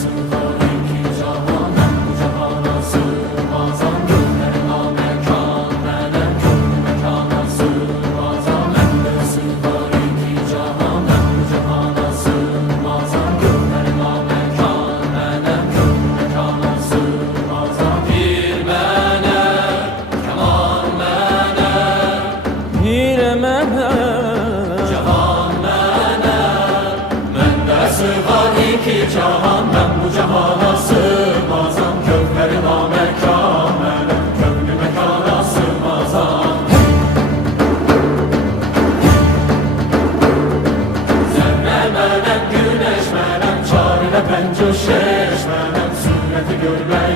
sığar iki cahan, ben bu cahana sığmazam. Gönlüme mekan, benim gönlüm mekana sığmazam. Bende sığar iki cahan, ben bu cahana sığmazam. Gönlüme mekan, benim gönlüm mekana sığmazam. Bir mene, keman mene, Pire mene, cahan mene. Bende sığar iki cahan, ben bu cahana sığmazam. Gönlüme mekan, benim gönlüm mekana sığmazam. Zerre menem, güneş menem, çarine pencü şeş menem. Sureti görmeye